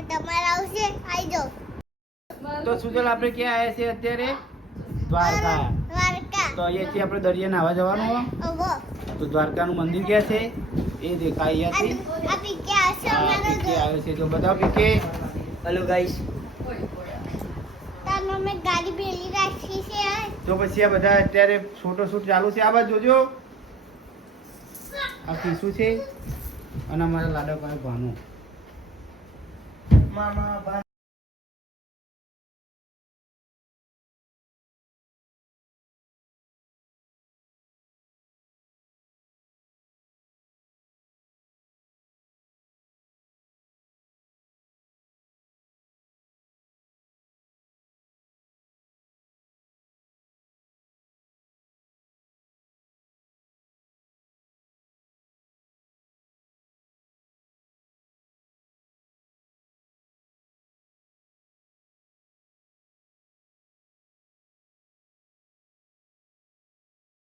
ને તમારે આવશે આવી જાઓ. તો સુજલ આપણે ક્યાં આવ્યા છે અત્યારે? દ્વારકા. દ્વારકા. તો અહીંયાથી આપણે દરિયા નાહવા જવાનું હો. ઓહો. તો દ્વારકાનું મંદિર ક્યાં છે એ દેખાય અહીંયાથી. આ પીકે આવશે હા, અમારો પીકે આવે છે. તો બધા પીકે. Hello guys. તાર મમ્મી ગાડી ભેલી રાખી છે. તો પછી આ બધા અત્યારે ફોટોશૂટ ચાલુ છે. આ બાજુ જોજો. આ કીસુ છે અને અમારા લાડકભાઈ ભાનુ. મામા